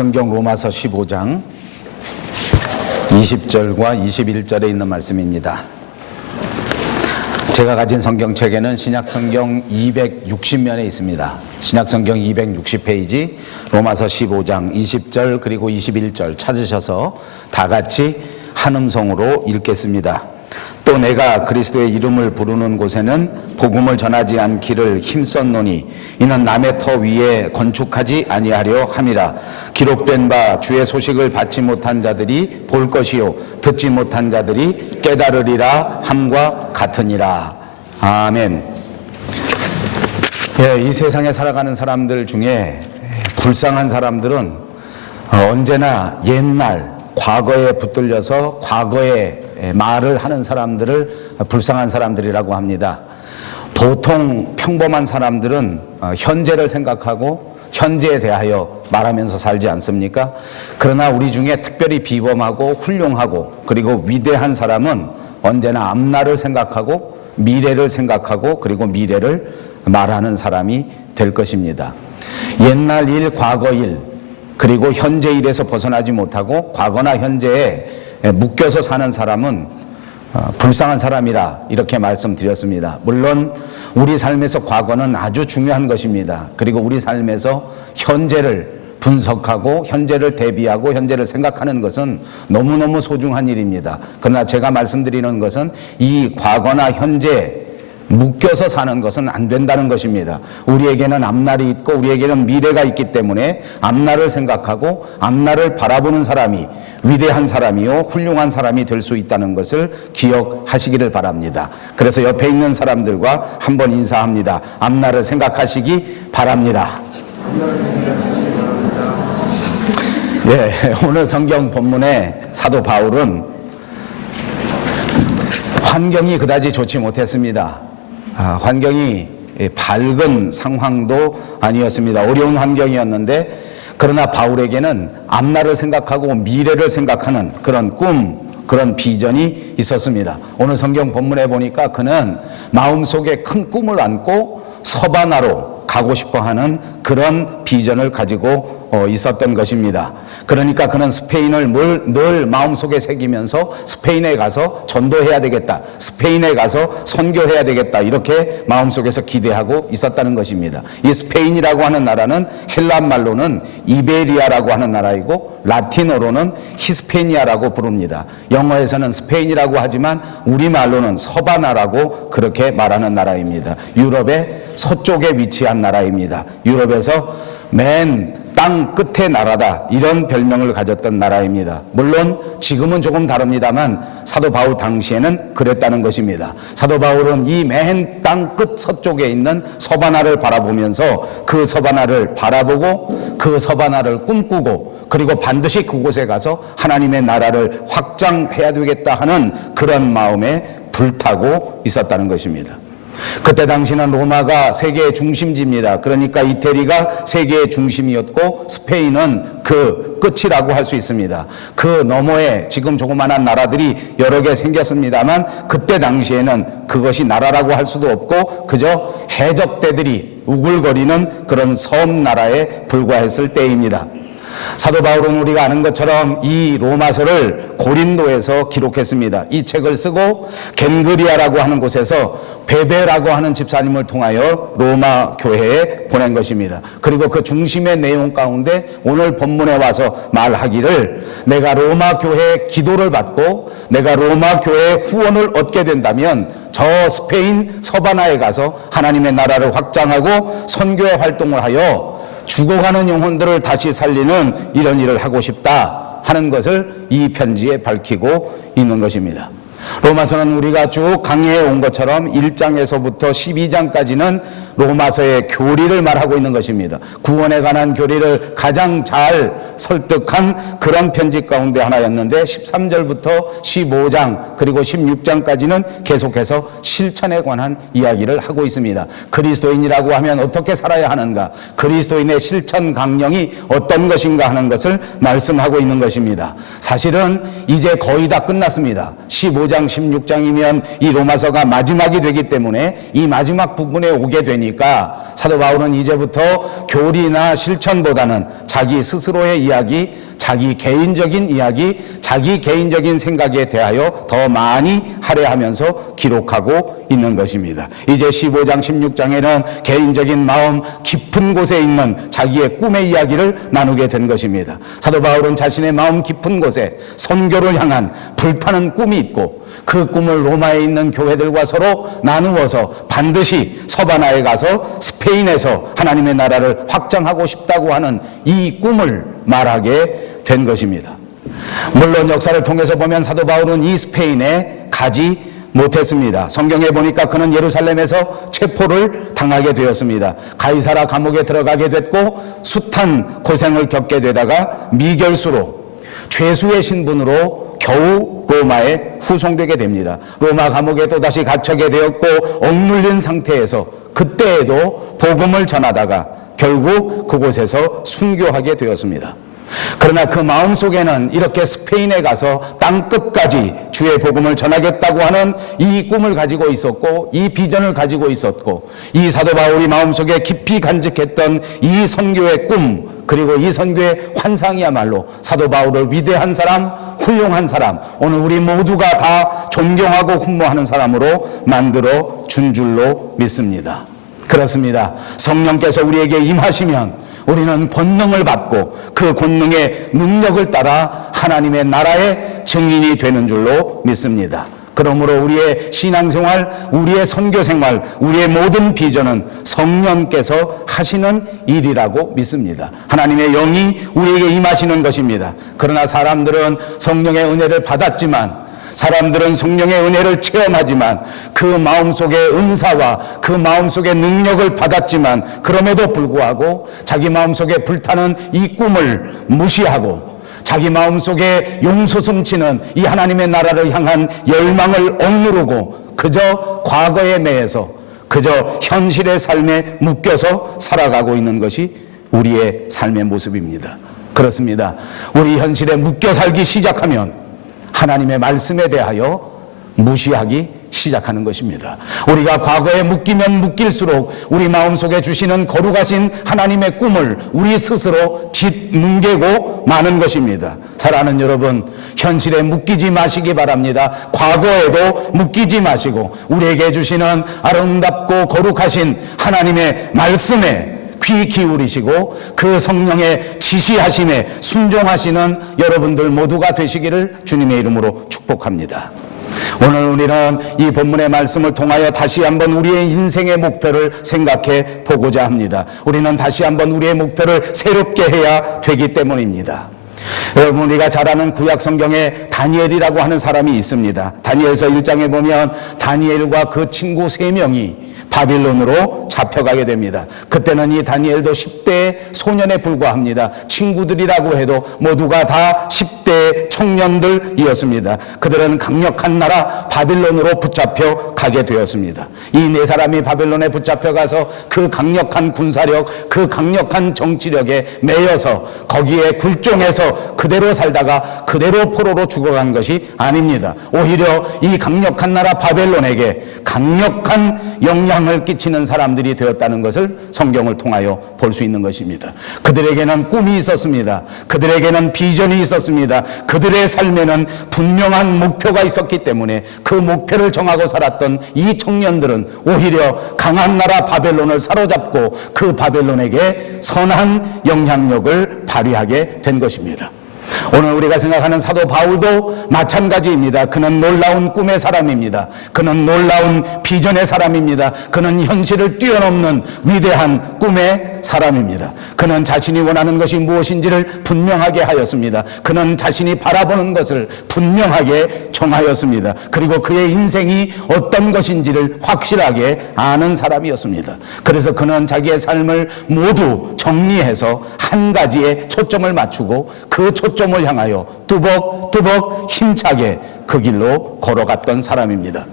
성경 로마서 15장 20절과 21절에 있는 말씀입니다. 제가 가진 성경책에는 신약성경 260면에 있습니다. 신약성경 260페이지 로마서 15장 20절 그리고 21절 찾으셔서 다 같이 한음성으로 읽겠습니다. 또 내가 그리스도의 이름을 부르는 곳에는 복음을 전하지 않기를 힘썼노니 이는 남의 터 위에 건축하지 아니하려 함이라. 기록된 바 주의 소식을 받지 못한 자들이 볼 것이요 듣지 못한 자들이 깨달으리라 함과 같으니라. 아멘. 이 세상에 살아가는 사람들 중에 불쌍한 사람들은 언제나 옛날 과거에 붙들려서 과거의 말을 하는 사람들을 불쌍한 사람들이라고 합니다. 보통 평범한 사람들은 현재를 생각하고 현재에 대하여 말하면서 살지 않습니까? 그러나 우리 중에 특별히 비범하고 훌륭하고 그리고 위대한 사람은 언제나 앞날을 생각하고 미래를 생각하고 그리고 미래를 말하는 사람이 될 것입니다. 옛날 일, 과거 일 그리고 현재 일에서 벗어나지 못하고 과거나 현재에 묶여서 사는 사람은 불쌍한 사람이라 이렇게 말씀드렸습니다. 물론 우리 삶에서 과거는 아주 중요한 것입니다. 그리고 우리 삶에서 현재를 분석하고 현재를 대비하고 현재를 생각하는 것은 너무너무 소중한 일입니다. 그러나 제가 말씀드리는 것은 이 과거나 현재 묶여서 사는 것은 안 된다는 것입니다. 우리에게는 앞날이 있고 우리에게는 미래가 있기 때문에 앞날을 생각하고 앞날을 바라보는 사람이 위대한 사람이요 훌륭한 사람이 될 수 있다는 것을 기억하시기를 바랍니다. 그래서 옆에 있는 사람들과 한번 인사합니다. 앞날을 생각하시기 바랍니다. 네, 오늘 성경 본문의 사도 바울은 환경이 그다지 좋지 못했습니다. 환경이 밝은 상황도 아니었습니다. 어려운 환경이었는데 그러나 바울에게는 앞날을 생각하고 미래를 생각하는 그런 꿈, 그런 비전이 있었습니다. 오늘 성경 본문에 보니까 그는 마음속에 큰 꿈을 안고 서바나로 가고 싶어하는 그런 비전을 가지고 있었던 것입니다. 그러니까 그는 스페인을 늘 마음속에 새기면서 스페인에 가서 전도해야 되겠다, 스페인에 가서 선교해야 되겠다 이렇게 마음속에서 기대하고 있었다는 것입니다. 이 스페인이라고 하는 나라는 헬란 말로는 이베리아라고 하는 나라이고 라틴어로는 히스페니아라고 부릅니다. 영어에서는 스페인이라고 하지만 우리말로는 서바나라고 그렇게 말하는 나라입니다. 유럽의 서쪽에 위치한 나라입니다. 유럽에서 맨 땅 끝의 나라다 이런 별명을 가졌던 나라입니다. 물론 지금은 조금 다릅니다만 사도 바울 당시에는 그랬다는 것입니다. 사도 바울은 이 맨 땅 끝 서쪽에 있는 서바나를 바라보면서 그 서바나를 바라보고 그 서바나를 꿈꾸고 그리고 반드시 그곳에 가서 하나님의 나라를 확장해야 되겠다 하는 그런 마음에 불타고 있었다는 것입니다. 그때 당시는 로마가 세계의 중심지입니다. 그러니까 이태리가 세계의 중심이었고 스페인은 그 끝이라고 할 수 있습니다. 그 너머에 지금 조그만한 나라들이 여러 개 생겼습니다만 그때 당시에는 그것이 나라라고 할 수도 없고 그저 해적대들이 우글거리는 그런 섬나라에 불과했을 때입니다. 사도 바울은 우리가 아는 것처럼 이 로마서를 고린도에서 기록했습니다. 이 책을 쓰고 겐그리아라고 하는 곳에서 베베라고 하는 집사님을 통하여 로마 교회에 보낸 것입니다. 그리고 그 중심의 내용 가운데 오늘 본문에 와서 말하기를 내가 로마 교회의 기도를 받고 내가 로마 교회의 후원을 얻게 된다면 저 스페인 서바나에 가서 하나님의 나라를 확장하고 선교의 활동을 하여 죽어가는 영혼들을 다시 살리는 이런 일을 하고 싶다 하는 것을 이 편지에 밝히고 있는 것입니다. 로마서는 우리가 쭉 강의해 온 것처럼 1장에서부터 12장까지는 로마서의 교리를 말하고 있는 것입니다. 구원에 관한 교리를 가장 잘 설득한 그런 편지 가운데 하나였는데 13절부터 15장 그리고 16장까지는 계속해서 실천에 관한 이야기를 하고 있습니다. 그리스도인이라고 하면 어떻게 살아야 하는가, 그리스도인의 실천 강령이 어떤 것인가 하는 것을 말씀하고 있는 것입니다. 사실은 이제 거의 다 끝났습니다. 15장 16장이면 이 로마서가 마지막이 되기 때문에 이 마지막 부분에 오게 되니까 사도 바울은 이제부터 교리나 실천보다는 자기 스스로의 이야기, 자기 개인적인 이야기, 자기 개인적인 생각에 대하여 더 많이 할애하면서 기록하고 있는 것입니다. 이제 15장, 16장에는 개인적인 마음 깊은 곳에 있는 자기의 꿈의 이야기를 나누게 된 것입니다. 사도 바울은 자신의 마음 깊은 곳에 선교를 향한 불타는 꿈이 있고 그 꿈을 로마에 있는 교회들과 서로 나누어서 반드시 서바나에 가서 스페인에서 하나님의 나라를 확장하고 싶다고 하는 이 꿈을 말하게 된 것입니다. 물론 역사를 통해서 보면 사도 바울은 이 스페인에 가지 못했습니다. 성경에 보니까 그는 예루살렘에서 체포를 당하게 되었습니다. 가이사라 감옥에 들어가게 됐고 숱한 고생을 겪게 되다가 미결수로 죄수의 신분으로 겨우 로마에 후송되게 됩니다. 로마 감옥에 또다시 갇혀게 되었고 억눌린 상태에서 그때에도 복음을 전하다가 결국 그곳에서 순교하게 되었습니다. 그러나 그 마음속에는 이렇게 스페인에 가서 땅끝까지 주의 복음을 전하겠다고 하는 이 꿈을 가지고 있었고 이 비전을 가지고 있었고 이 사도 바울이 마음속에 깊이 간직했던 이 선교의 꿈 그리고 이 선교의 환상이야말로 사도 바울을 위대한 사람, 훌륭한 사람, 오늘 우리 모두가 다 존경하고 흠모하는 사람으로 만들어 준 줄로 믿습니다. 그렇습니다. 성령께서 우리에게 임하시면 우리는 권능을 받고 그 권능의 능력을 따라 하나님의 나라의 증인이 되는 줄로 믿습니다. 그러므로 우리의 신앙생활, 우리의 선교생활, 우리의 모든 비전은 성령께서 하시는 일이라고 믿습니다. 하나님의 영이 우리에게 임하시는 것입니다. 그러나 사람들은 성령의 은혜를 받았지만 사람들은 성령의 은혜를 체험하지만 그 마음속의 은사와 그 마음속의 능력을 받았지만 그럼에도 불구하고 자기 마음속에 불타는 이 꿈을 무시하고 자기 마음속에 용솟음치는 이 하나님의 나라를 향한 열망을 억누르고 그저 과거에 매여서 그저 현실의 삶에 묶여서 살아가고 있는 것이 우리의 삶의 모습입니다. 그렇습니다. 우리 현실에 묶여 살기 시작하면 하나님의 말씀에 대하여 무시하기 시작하는 것입니다. 우리가 과거에 묶이면 묶일수록 우리 마음속에 주시는 거룩하신 하나님의 꿈을 우리 스스로 짓뭉개고 마는 것입니다. 사랑하는 여러분, 현실에 묶이지 마시기 바랍니다. 과거에도 묶이지 마시고 우리에게 주시는 아름답고 거룩하신 하나님의 말씀에 귀 기울이시고 그 성령의 지시하심에 순종하시는 여러분들 모두가 되시기를 주님의 이름으로 축복합니다. 오늘 우리는 이 본문의 말씀을 통하여 다시 한번 우리의 인생의 목표를 생각해 보고자 합니다. 우리는 다시 한번 우리의 목표를 새롭게 해야 되기 때문입니다. 여러분, 우리가 잘 아는 구약 성경에 다니엘이라고 하는 사람이 있습니다. 다니엘서 1장에 보면 다니엘과 그 친구 3명이 바빌론으로 잡혀가게 됩니다. 그때는 이 다니엘도 10대 소년에 불과합니다. 친구들이라고 해도 모두가 다 10대 청년들이었습니다. 그들은 강력한 나라 바빌론으로 붙잡혀 가게 되었습니다. 이 4사람이 바빌론에 붙잡혀 가서 그 강력한 군사력, 그 강력한 정치력에 매여서 거기에 굴종해서 그대로 살다가 그대로 포로로 죽어간 것이 아닙니다. 오히려 이 강력한 나라 바벨론에게 강력한 영향을 끼치는 사람들이 되었다는 것을 성경을 통하여 볼 수 있는 것입니다. 그들에게는 꿈이 있었습니다. 그들에게는 비전이 있었습니다. 그들의 삶에는 분명한 목표가 있었기 때문에 그 목표를 정하고 살았던 이 청년들은 오히려 강한 나라 바벨론을 사로잡고 그 바벨론에게 선한 영향력을 발휘하게 된 것입니다. 오늘 우리가 생각하는 사도 바울도 마찬가지입니다. 그는 놀라운 꿈의 사람입니다. 그는 놀라운 비전의 사람입니다. 그는 현실을 뛰어넘는 위대한 꿈의 사람입니다. 그는 자신이 원하는 것이 무엇인지를 분명하게 하였습니다. 그는 자신이 바라보는 것을 분명하게 정하였습니다. 그리고 그의 인생이 어떤 것인지를 확실하게 아는 사람이었습니다. 그래서 그는 자기의 삶을 모두 정리해서 한 가지에 초점을 맞추고 그 초점을 향하여 뚜벅뚜벅 힘차게 그 길로 걸어갔던 사람입니다.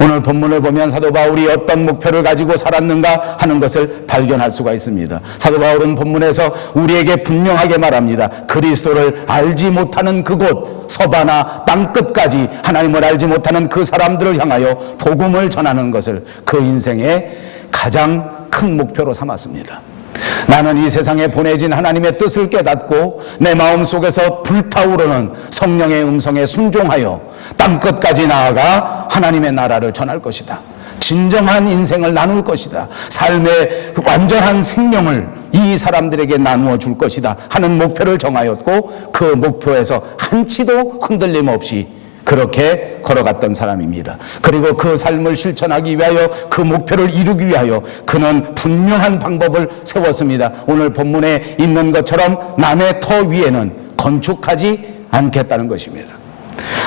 오늘 본문을 보면 사도 바울이 어떤 목표를 가지고 살았는가 하는 것을 발견할 수가 있습니다. 사도 바울은 본문에서 우리에게 분명하게 말합니다. 그리스도를 알지 못하는 그곳 서바나 땅끝까지 하나님을 알지 못하는 그 사람들을 향하여 복음을 전하는 것을 그 인생의 가장 큰 목표로 삼았습니다. 나는 이 세상에 보내진 하나님의 뜻을 깨닫고 내 마음속에서 불타오르는 성령의 음성에 순종하여 땅끝까지 나아가 하나님의 나라를 전할 것이다. 진정한 인생을 나눌 것이다. 삶의 완전한 생명을 이 사람들에게 나누어 줄 것이다 하는 목표를 정하였고 그 목표에서 한치도 흔들림 없이 그렇게 걸어갔던 사람입니다. 그리고 그 삶을 실천하기 위하여 그 목표를 이루기 위하여 그는 분명한 방법을 세웠습니다. 오늘 본문에 있는 것처럼 남의 터 위에는 건축하지 않겠다는 것입니다.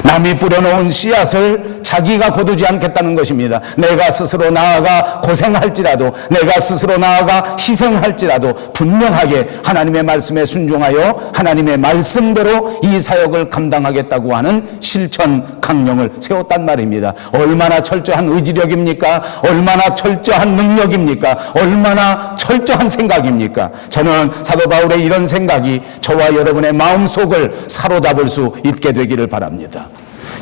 남이 뿌려놓은 씨앗을 자기가 거두지 않겠다는 것입니다. 내가 스스로 나아가 고생할지라도, 내가 스스로 나아가 희생할지라도 분명하게 하나님의 말씀에 순종하여 하나님의 말씀대로 이 사역을 감당하겠다고 하는 실천 강령을 세웠단 말입니다. 얼마나 철저한 의지력입니까? 얼마나 철저한 능력입니까? 얼마나 철저한 생각입니까? 저는 사도 바울의 이런 생각이 저와 여러분의 마음속을 사로잡을 수 있게 되기를 바랍니다.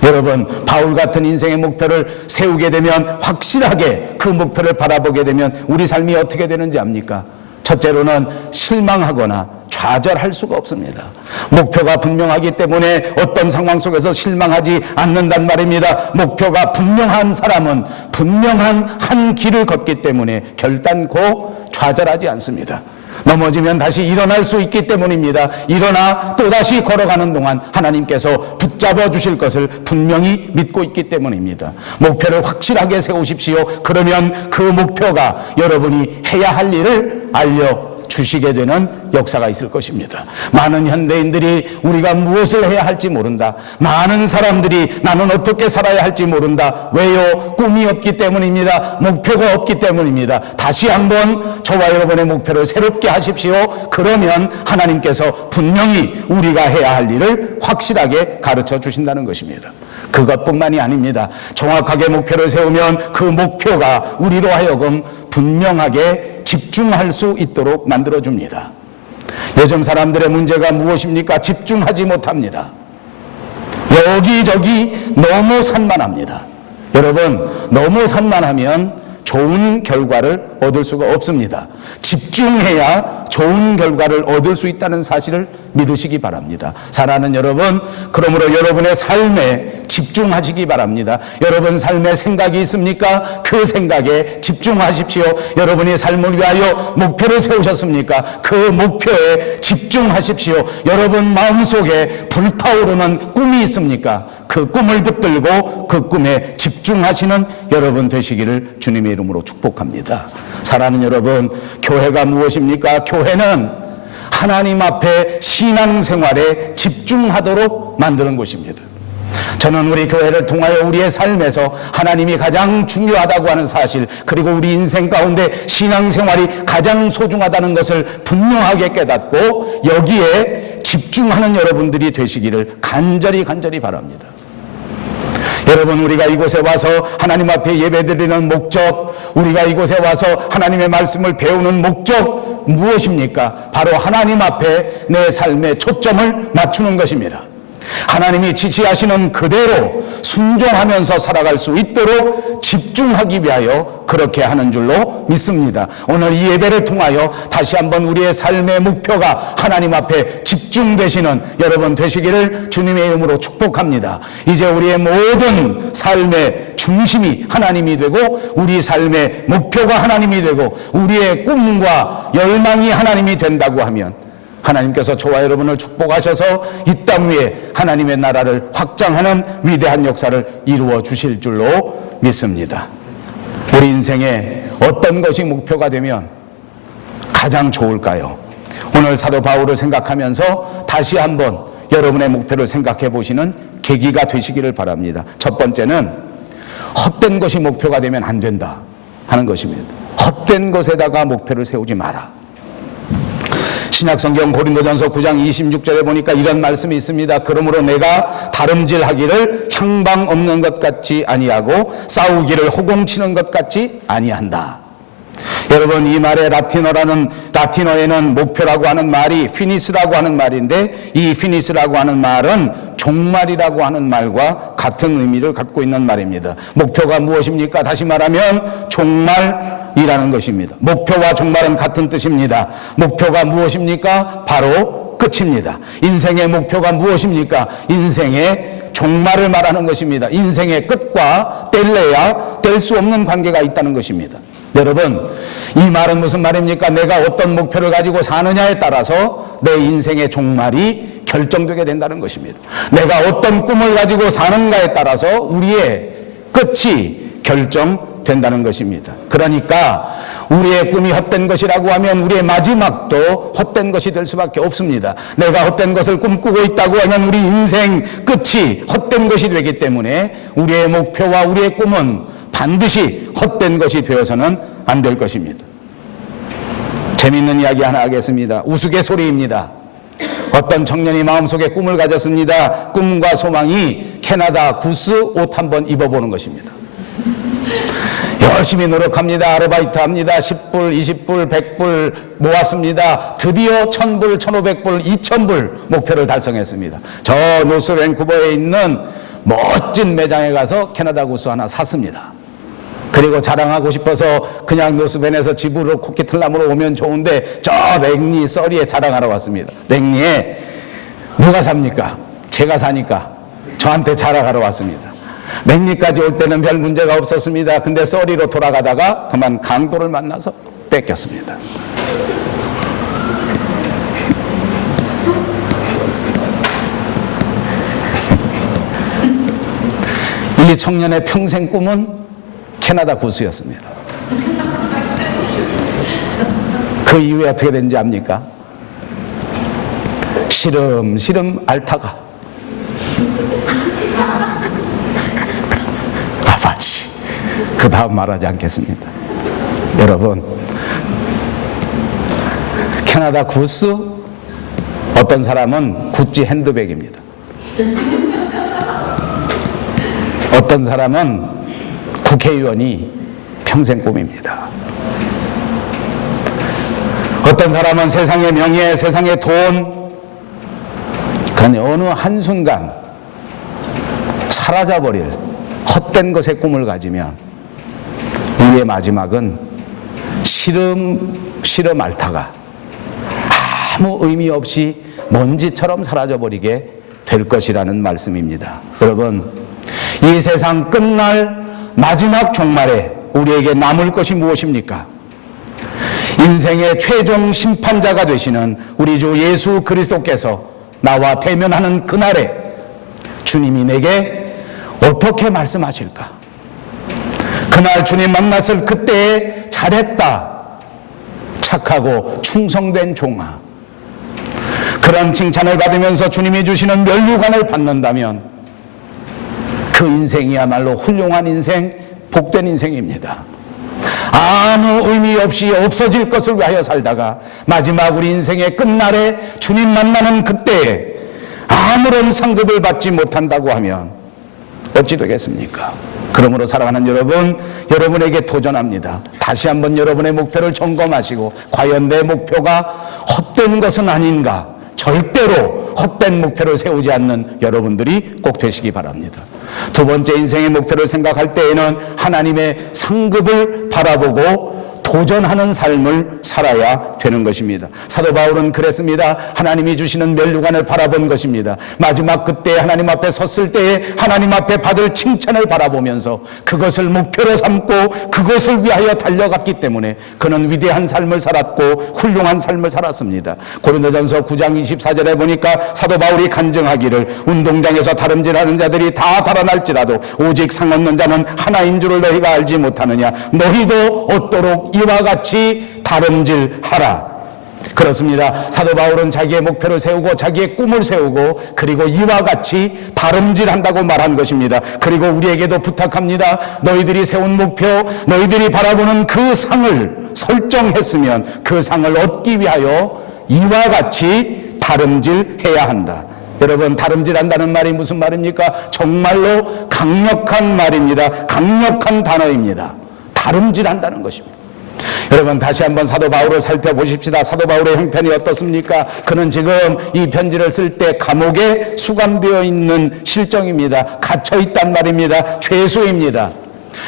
여러분, 바울 같은 인생의 목표를 세우게 되면, 확실하게 그 목표를 바라보게 되면 우리 삶이 어떻게 되는지 압니까? 첫째로는 실망하거나 좌절할 수가 없습니다. 목표가 분명하기 때문에 어떤 상황 속에서 실망하지 않는단 말입니다. 목표가 분명한 사람은 분명한 한 길을 걷기 때문에 결단코 좌절하지 않습니다. 넘어지면 다시 일어날 수 있기 때문입니다. 일어나 또다시 걸어가는 동안 하나님께서 붙잡아 주실 것을 분명히 믿고 있기 때문입니다. 목표를 확실하게 세우십시오. 그러면 그 목표가 여러분이 해야 할 일을 알려주시게 되는 역사가 있을 것입니다. 많은 현대인들이 우리가 무엇을 해야 할지 모른다. 많은 사람들이 나는 어떻게 살아야 할지 모른다. 왜요? 꿈이 없기 때문입니다. 목표가 없기 때문입니다. 다시 한번 저와 여러분의 목표를 새롭게 하십시오. 그러면 하나님께서 분명히 우리가 해야 할 일을 확실하게 가르쳐 주신다는 것입니다. 그것뿐만이 아닙니다. 정확하게 목표를 세우면 그 목표가 우리로 하여금 분명하게 집중할 수 있도록 만들어줍니다. 요즘 사람들의 문제가 무엇입니까? 집중하지 못합니다. 여기저기 너무 산만합니다. 여러분, 너무 산만하면 좋은 결과를 얻을 수가 없습니다. 집중해야 좋은 결과를 얻을 수 있다는 사실을 믿으시기 바랍니다. 사랑하는 여러분, 그러므로 여러분의 삶에 집중하시기 바랍니다. 여러분 삶에 생각이 있습니까? 그 생각에 집중하십시오. 여러분이 삶을 위하여 목표를 세우셨습니까? 그 목표에 집중하십시오. 여러분 마음속에 불타오르는 꿈이 있습니까? 그 꿈을 붙들고 그 꿈에 집중하시는 여러분 되시기를 주님의 이름으로 축복합니다. 사랑하는 여러분, 교회가 무엇입니까? 교회는 하나님 앞에 신앙생활에 집중하도록 만드는 곳입니다. 저는 우리 교회를 통하여 우리의 삶에서 하나님이 가장 중요하다고 하는 사실, 그리고 우리 인생 가운데 신앙생활이 가장 소중하다는 것을 분명하게 깨닫고 여기에 집중하는 여러분들이 되시기를 간절히 바랍니다. 여러분, 우리가 이곳에 와서 하나님 앞에 예배드리는 목적, 우리가 이곳에 와서 하나님의 말씀을 배우는 목적 무엇입니까? 바로 하나님 앞에 내 삶의 초점을 맞추는 것입니다. 하나님이 지시하시는 그대로 순종하면서 살아갈 수 있도록 집중하기 위하여 그렇게 하는 줄로 믿습니다. 오늘 이 예배를 통하여 다시 한번 우리의 삶의 목표가 하나님 앞에 집중되시는 여러분 되시기를 주님의 이름으로 축복합니다. 이제 우리의 모든 삶의 중심이 하나님이 되고 우리 삶의 목표가 하나님이 되고 우리의 꿈과 열망이 하나님이 된다고 하면 하나님께서 저와 여러분을 축복하셔서 이 땅 위에 하나님의 나라를 확장하는 위대한 역사를 이루어 주실 줄로 믿습니다. 우리 인생에 어떤 것이 목표가 되면 가장 좋을까요? 오늘 사도 바울을 생각하면서 다시 한번 여러분의 목표를 생각해 보시는 계기가 되시기를 바랍니다. 첫 번째는 헛된 것이 목표가 되면 안 된다 하는 것입니다. 헛된 것에다가 목표를 세우지 마라. 신약성경 고린도전서 9장 26절에 보니까 이런 말씀이 있습니다. 그러므로 내가 다름질하기를 향방 없는 것 같지 아니하고 싸우기를 호공치는 것 같지 아니한다. 여러분, 이 말의 라틴어에는 목표라고 하는 말이 피니스라고 하는 말인데, 이 피니스라고 하는 말은 종말이라고 하는 말과 같은 의미를 갖고 있는 말입니다. 목표가 무엇입니까? 다시 말하면 종말, 종말이라는 것입니다. 목표와 종말은 같은 뜻입니다. 목표가 무엇입니까? 바로 끝입니다. 인생의 목표가 무엇입니까? 인생의 종말을 말하는 것입니다. 인생의 끝과 뗄래야 뗄 수 없는 관계가 있다는 것입니다. 여러분, 이 말은 무슨 말입니까? 내가 어떤 목표를 가지고 사느냐에 따라서 내 인생의 종말이 결정되게 된다는 것입니다. 내가 어떤 꿈을 가지고 사는가에 따라서 우리의 끝이 결정된다는 것입니다. 그러니까 우리의 꿈이 헛된 것이라고 하면 우리의 마지막도 헛된 것이 될 수밖에 없습니다. 내가 헛된 것을 꿈꾸고 있다고 하면 우리 인생 끝이 헛된 것이 되기 때문에 우리의 목표와 우리의 꿈은 반드시 헛된 것이 되어서는 안 될 것입니다. 재미있는 이야기 하나 하겠습니다. 우스갯소리입니다. 어떤 청년이 마음속에 꿈을 가졌습니다. 꿈과 소망이 캐나다 구스 옷 한번 입어보는 것입니다. 열심히 노력합니다. 아르바이트 합니다. 10불, 20불, 100불 모았습니다. 드디어 1000불, 1500불, 2000불 목표를 달성했습니다. 저 노스 밴쿠버에 있는 멋진 매장에 가서 캐나다 구스 하나 샀습니다. 그리고 자랑하고 싶어서 그냥 노스밴에서 집으로 코끼틀나무로 오면 좋은데 저 랭리 써리에 자랑하러 왔습니다. 랭리에 누가 삽니까? 제가 사니까 저한테 자랑하러 왔습니다. 랭리까지 올 때는 별 문제가 없었습니다. 근데 써리로 돌아가다가 그만 강도를 만나서 뺏겼습니다. 이 청년의 평생 꿈은 캐나다 구스였습니다. 그 이후에 어떻게 된지 압니까? 시름시름 앓다가 아버지, 그 다음 말하지 않겠습니다. 여러분, 캐나다 구스, 어떤 사람은 구찌 핸드백입니다. 어떤 사람은 국회의원이 평생 꿈입니다. 어떤 사람은 세상의 명예, 세상의 돈, 그러니 어느 한순간 사라져버릴 헛된 것의 꿈을 가지면 우리의 마지막은 시름 앓다가 아무 의미 없이 먼지처럼 사라져버리게 될 것이라는 말씀입니다. 여러분, 이 세상 끝날 마지막 종말에 우리에게 남을 것이 무엇입니까? 인생의 최종 심판자가 되시는 우리 주 예수 그리스도께서 나와 대면하는 그날에 주님이 내게 어떻게 말씀하실까? 그날 주님 만났을 그때에 잘했다, 착하고 충성된 종아, 그런 칭찬을 받으면서 주님이 주시는 면류관을 받는다면 그 인생이야말로 훌륭한 인생, 복된 인생입니다. 아무 의미 없이 없어질 것을 위하여 살다가 마지막 우리 인생의 끝날에 주님 만나는 그때에 아무런 상급을 받지 못한다고 하면 어찌 되겠습니까? 그러므로 사랑하는 여러분, 여러분에게 도전합니다. 다시 한번 여러분의 목표를 점검하시고 과연 내 목표가 헛된 것은 아닌가? 절대로 헛된 목표를 세우지 않는 여러분들이 꼭 되시기 바랍니다. 두 번째, 인생의 목표를 생각할 때에는 하나님의 상급을 바라보고 도전하는 삶을 살아야 되는 것입니다. 사도 바울은 그랬습니다. 하나님이 주시는 면류관을 바라본 것입니다. 마지막 그때 하나님 앞에 섰을 때에 하나님 앞에 받을 칭찬을 바라보면서 그것을 목표로 삼고 그것을 위하여 달려갔기 때문에 그는 위대한 삶을 살았고 훌륭한 삶을 살았습니다. 고린도전서 9장 24절에 보니까 사도 바울이 간증하기를 운동장에서 다름질하는 자들이 다 달아날지라도 오직 상 얻는 자는 하나인 줄을 너희가 알지 못하느냐. 너희도 얻도록 이와 같이 다름질하라. 그렇습니다. 사도 바울은 자기의 목표를 세우고 자기의 꿈을 세우고 그리고 이와 같이 다름질한다고 말한 것입니다. 그리고 우리에게도 부탁합니다. 너희들이 세운 목표, 너희들이 바라보는 그 상을 설정했으면 그 상을 얻기 위하여 이와 같이 다름질해야 한다. 여러분, 다름질한다는 말이 무슨 말입니까? 정말로 강력한 말입니다. 강력한 단어입니다. 다름질한다는 것입니다. 여러분, 다시 한번 사도 바울을 살펴보십시다. 사도 바울의 형편이 어떻습니까? 그는 지금 이 편지를 쓸 때 감옥에 수감되어 있는 실정입니다. 갇혀 있단 말입니다. 죄수입니다.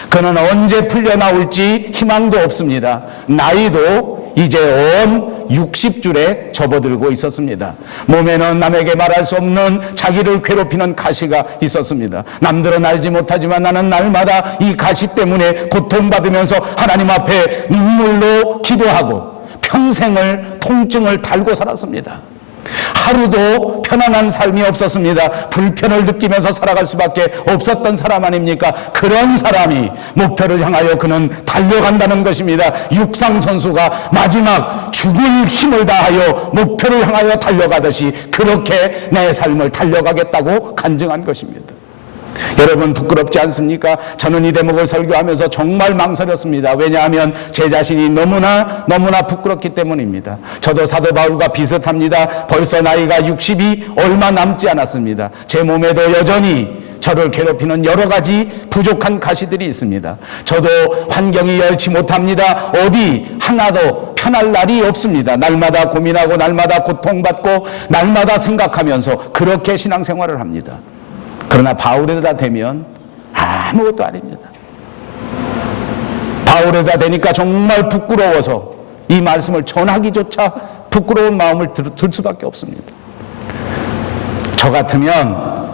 그는 언제 풀려나올지 희망도 없습니다. 나이도 이제 온 60줄에 접어들고 있었습니다. 몸에는 남에게 말할 수 없는 자기를 괴롭히는 가시가 있었습니다. 남들은 알지 못하지만 나는 날마다 이 가시 때문에 고통받으면서 하나님 앞에 눈물로 기도하고 평생을 통증을 달고 살았습니다. 하루도 편안한 삶이 없었습니다. 불편을 느끼면서 살아갈 수밖에 없었던 사람 아닙니까? 그런 사람이 목표를 향하여 그는 달려간다는 것입니다. 육상 선수가 마지막 죽을 힘을 다하여 목표를 향하여 달려가듯이 그렇게 내 삶을 달려가겠다고 간증한 것입니다. 여러분, 부끄럽지 않습니까? 저는 이 대목을 설교하면서 정말 망설였습니다. 왜냐하면 제 자신이 너무나 부끄럽기 때문입니다. 저도 사도 바울과 비슷합니다. 벌써 나이가 60이 얼마 남지 않았습니다. 제 몸에도 여전히 저를 괴롭히는 여러 가지 부족한 가시들이 있습니다. 저도 환경이 여의치 못합니다. 어디 하나도 편할 날이 없습니다. 날마다 고민하고 날마다 고통받고 날마다 생각하면서 그렇게 신앙생활을 합니다. 그러나 바울에다 되면 아무것도 아닙니다. 바울에다 되니까 정말 부끄러워서 이 말씀을 전하기조차 부끄러운 마음을 들 수밖에 없습니다. 저 같으면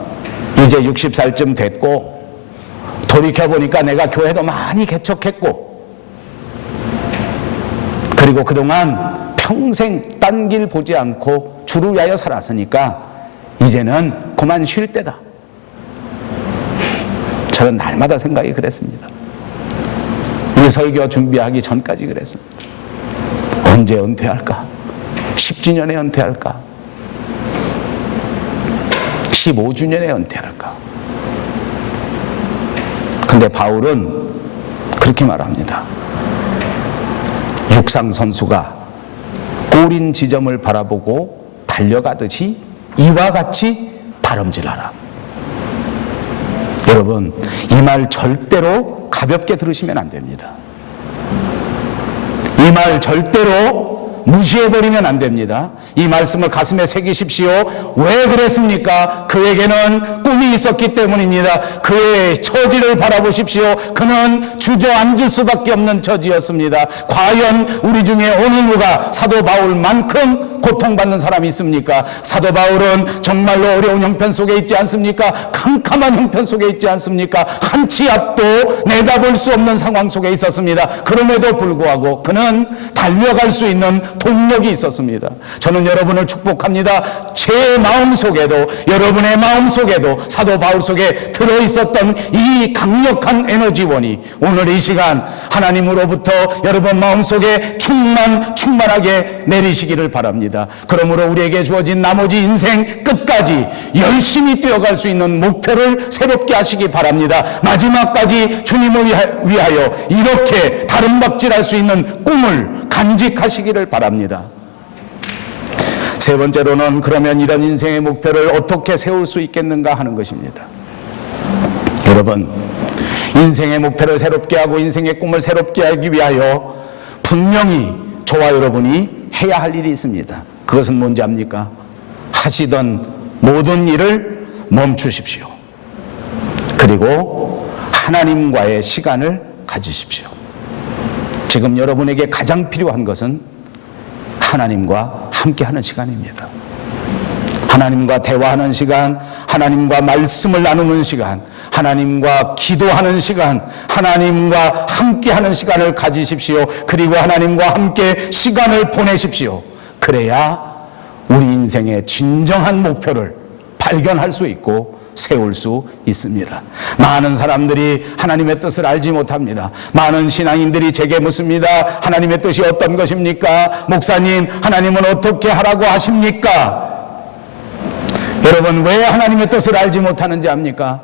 이제 60살쯤 됐고 돌이켜보니까 내가 교회도 많이 개척했고 그리고 그동안 평생 딴 길 보지 않고 주를 위하여 살았으니까 이제는 그만 쉴 때다. 저는 날마다 생각이 그랬습니다. 이 설교 준비하기 전까지 그랬습니다. 언제 은퇴할까? 10주년에 은퇴할까? 15주년에 은퇴할까? 근데 바울은 그렇게 말합니다. 육상 선수가 꼬린 지점을 바라보고 달려가듯이 이와 같이 다름질하라. 여러분, 이 말 절대로 가볍게 들으시면 안 됩니다. 이 말 절대로 무시해버리면 안 됩니다. 이 말씀을 가슴에 새기십시오. 왜 그랬습니까? 그에게는 꿈이 있었기 때문입니다. 그의 처지를 바라보십시오. 그는 주저앉을 수밖에 없는 처지였습니다. 과연 우리 중에 어느 누가 사도 바울만큼 고통받는 사람이 있습니까? 사도 바울은 정말로 어려운 형편 속에 있지 않습니까? 캄캄한 형편 속에 있지 않습니까? 한 치 앞도 내다볼 수 없는 상황 속에 있었습니다. 그럼에도 불구하고 그는 달려갈 수 있는 동력이 있었습니다. 저는 여러분을 축복합니다. 제 마음속에도 여러분의 마음속에도 사도 바울 속에 들어있었던 이 강력한 에너지원이 오늘 이 시간 하나님으로부터 여러분 마음속에 충만하게 내리시기를 바랍니다. 그러므로 우리에게 주어진 나머지 인생 끝까지 열심히 뛰어갈 수 있는 목표를 새롭게 하시기 바랍니다. 마지막까지 주님을 위하여 이렇게 다름박질할 수 있는 꿈을 간직하시기를 바랍니다. 세 번째로는 그러면 이런 인생의 목표를 어떻게 세울 수 있겠는가 하는 것입니다. 여러분, 인생의 목표를 새롭게 하고 인생의 꿈을 새롭게 하기 위하여 분명히 저와 여러분이 해야 할 일이 있습니다. 그것은 뭔지 압니까? 하시던 모든 일을 멈추십시오. 그리고 하나님과의 시간을 가지십시오. 지금 여러분에게 가장 필요한 것은 하나님과 함께하는 시간입니다. 하나님과 대화하는 시간, 하나님과 말씀을 나누는 시간, 하나님과 기도하는 시간, 하나님과 함께하는 시간을 가지십시오. 그리고 하나님과 함께 시간을 보내십시오. 그래야 우리 인생의 진정한 목표를 발견할 수 있고 세울 수 있습니다. 많은 사람들이 하나님의 뜻을 알지 못합니다. 많은 신앙인들이 제게 묻습니다. 하나님의 뜻이 어떤 것입니까? 목사님, 하나님은 어떻게 하라고 하십니까? 여러분, 왜 하나님의 뜻을 알지 못하는지 압니까?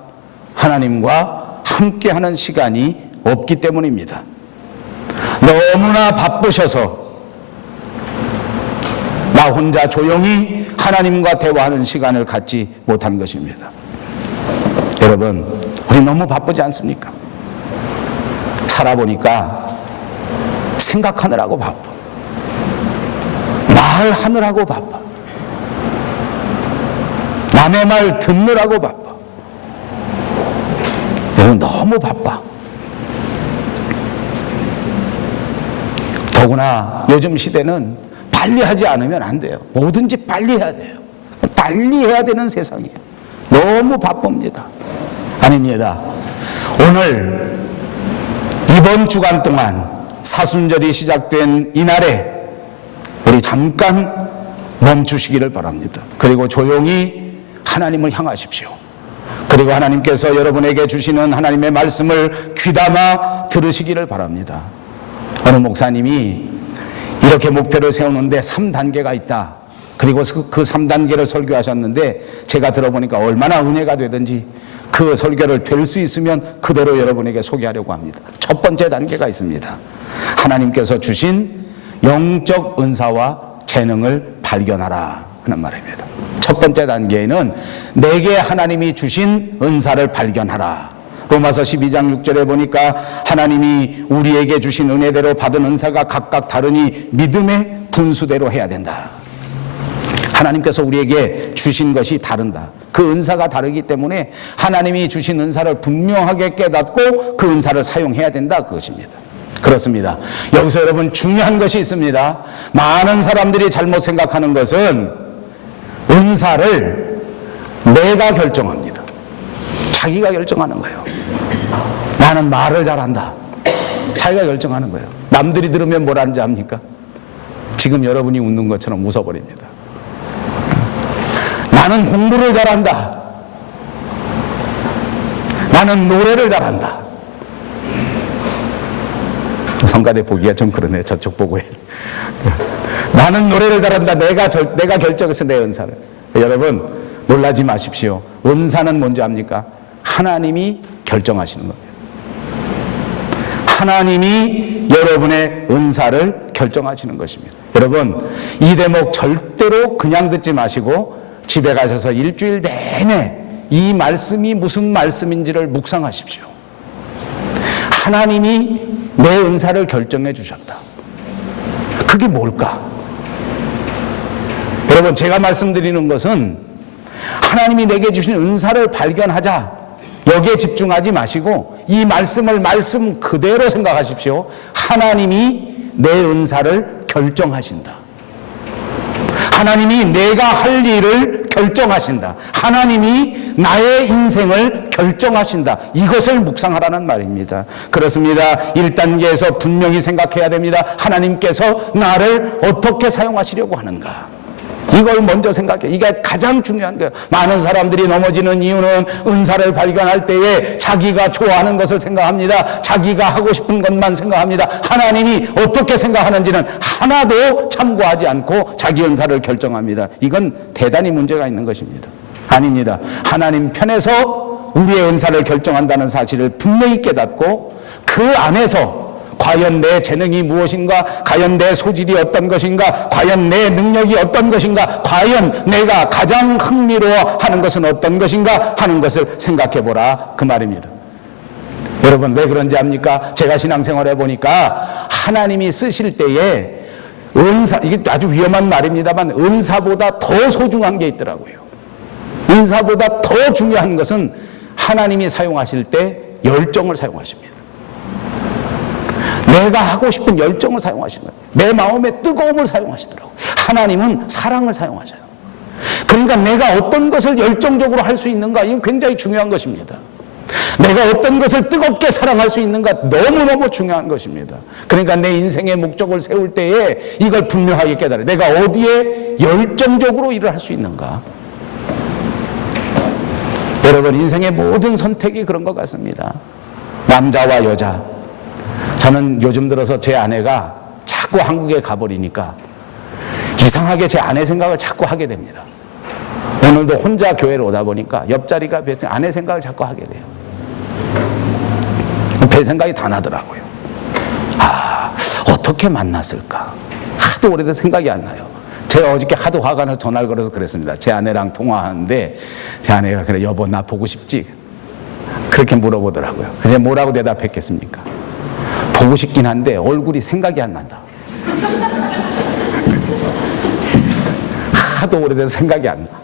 하나님과 함께하는 시간이 없기 때문입니다. 너무나 바쁘셔서 나 혼자 조용히 하나님과 대화하는 시간을 갖지 못한 것입니다. 여러분, 우리 너무 바쁘지 않습니까? 살아보니까 생각하느라고 바빠. 말하느라고 바빠. 남의 말 듣느라고 바빠. 여러분, 너무 바빠. 더구나 요즘 시대는 빨리 하지 않으면 안 돼요. 뭐든지 빨리 해야 돼요. 빨리 해야 되는 세상이에요. 너무 바쁩니다. 아닙니다. 오늘 이번 주간 동안 사순절이 시작된 이날에 우리 잠깐 멈추시기를 바랍니다. 그리고 조용히 하나님을 향하십시오. 그리고 하나님께서 여러분에게 주시는 하나님의 말씀을 귀담아 들으시기를 바랍니다. 어느 목사님이 이렇게 목표를 세우는데 3단계가 있다. 그리고 그 3단계를 설교하셨는데 제가 들어보니까 얼마나 은혜가 되든지 그 설교를 될 수 있으면 그대로 여러분에게 소개하려고 합니다. 첫 번째 단계가 있습니다. 하나님께서 주신 영적 은사와 재능을 발견하라 하는 말입니다. 첫 번째 단계에는 내게 하나님이 주신 은사를 발견하라. 로마서 12장 6절에 보니까 하나님이 우리에게 주신 은혜대로 받은 은사가 각각 다르니 믿음의 분수대로 해야 된다. 하나님께서 우리에게 주신 것이 다른다. 그 은사가 다르기 때문에 하나님이 주신 은사를 분명하게 깨닫고 그 은사를 사용해야 된다. 그것입니다. 그렇습니다. 여기서 여러분 중요한 것이 있습니다. 많은 사람들이 잘못 생각하는 것은 은사를 내가 결정합니다. 자기가 결정하는 거예요. 나는 말을 잘한다. 자기가 결정하는 거예요. 남들이 들으면 뭐라는지 압니까? 지금 여러분이 웃는 것처럼 웃어버립니다. 나는 공부를 잘한다. 나는 노래를 잘한다. 성가대 보기가 좀 그러네. 저쪽 보고 해. 나는 노래를 잘한다. 내가 결정해서 내 은사를. 여러분 놀라지 마십시오. 은사는 뭔지 압니까? 하나님이 결정하시는 겁니다. 하나님이 여러분의 은사를 결정하시는 것입니다. 여러분 이 대목 절대로 그냥 듣지 마시고 집에 가셔서 일주일 내내 이 말씀이 무슨 말씀인지를 묵상하십시오. 하나님이 내 은사를 결정해 주셨다. 그게 뭘까? 여러분 제가 말씀드리는 것은 하나님이 내게 주신 은사를 발견하자, 여기에 집중하지 마시고 이 말씀을 말씀 그대로 생각하십시오. 하나님이 내 은사를 결정하신다. 하나님이 내가 할 일을 결정하신다. 하나님이 나의 인생을 결정하신다. 이것을 묵상하라는 말입니다. 그렇습니다. 1단계에서 분명히 생각해야 됩니다. 하나님께서 나를 어떻게 사용하시려고 하는가. 이걸 먼저 생각해. 이게 가장 중요한 거예요. 많은 사람들이 넘어지는 이유는 은사를 발견할 때에 자기가 좋아하는 것을 생각합니다. 자기가 하고 싶은 것만 생각합니다. 하나님이 어떻게 생각하는지는 하나도 참고하지 않고 자기 은사를 결정합니다. 이건 대단히 문제가 있는 것입니다. 아닙니다. 하나님 편에서 우리의 은사를 결정한다는 사실을 분명히 깨닫고 그 안에서 과연 내 재능이 무엇인가? 과연 내 소질이 어떤 것인가? 과연 내 능력이 어떤 것인가? 과연 내가 가장 흥미로워하는 것은 어떤 것인가? 하는 것을 생각해보라 그 말입니다. 여러분 왜 그런지 압니까? 제가 신앙생활 해보니까 하나님이 쓰실 때에 은사, 이게 아주 위험한 말입니다만 은사보다 더 소중한 게 있더라고요. 은사보다 더 중요한 것은 하나님이 사용하실 때 열정을 사용하십니다. 내가 하고 싶은 열정을 사용하시는 거예요. 내 마음의 뜨거움을 사용하시더라고요. 하나님은 사랑을 사용하셔요. 그러니까 내가 어떤 것을 열정적으로 할 수 있는가, 이건 굉장히 중요한 것입니다. 내가 어떤 것을 뜨겁게 사랑할 수 있는가 너무너무 중요한 것입니다. 그러니까 내 인생의 목적을 세울 때에 이걸 분명하게 깨달아요. 내가 어디에 열정적으로 일을 할 수 있는가. 여러분 인생의 모든 선택이 그런 것 같습니다. 남자와 여자. 저는 요즘 들어서 제 아내가 자꾸 한국에 가버리니까 이상하게 제 아내 생각을 자꾸 하게 됩니다. 오늘도 혼자 교회를 오다 보니까 옆자리가 아내 생각을 자꾸 하게 돼요. 별 생각이 다 나더라고요. 어떻게 만났을까? 하도 오래돼서 생각이 안 나요. 제가 어저께 하도 화가 나서 전화를 걸어서 그랬습니다. 제 아내랑 통화하는데 제 아내가 그래 여보 나 보고 싶지? 그렇게 물어보더라고요. 그래서 뭐라고 대답했겠습니까? 보고 싶긴 한데 얼굴이 생각이 안 난다. 하도 오래돼서 생각이 안 나.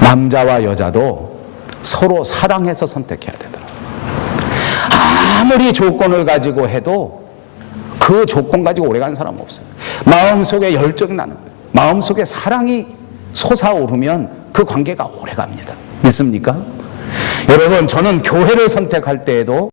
남자와 여자도 서로 사랑해서 선택해야 되더라고요. 아무리 조건을 가지고 해도 그 조건 가지고 오래가는 사람은 없어요. 마음속에 열정이 나는 거예요. 마음속에 사랑이 솟아오르면 그 관계가 오래갑니다. 믿습니까? 여러분, 저는 교회를 선택할 때에도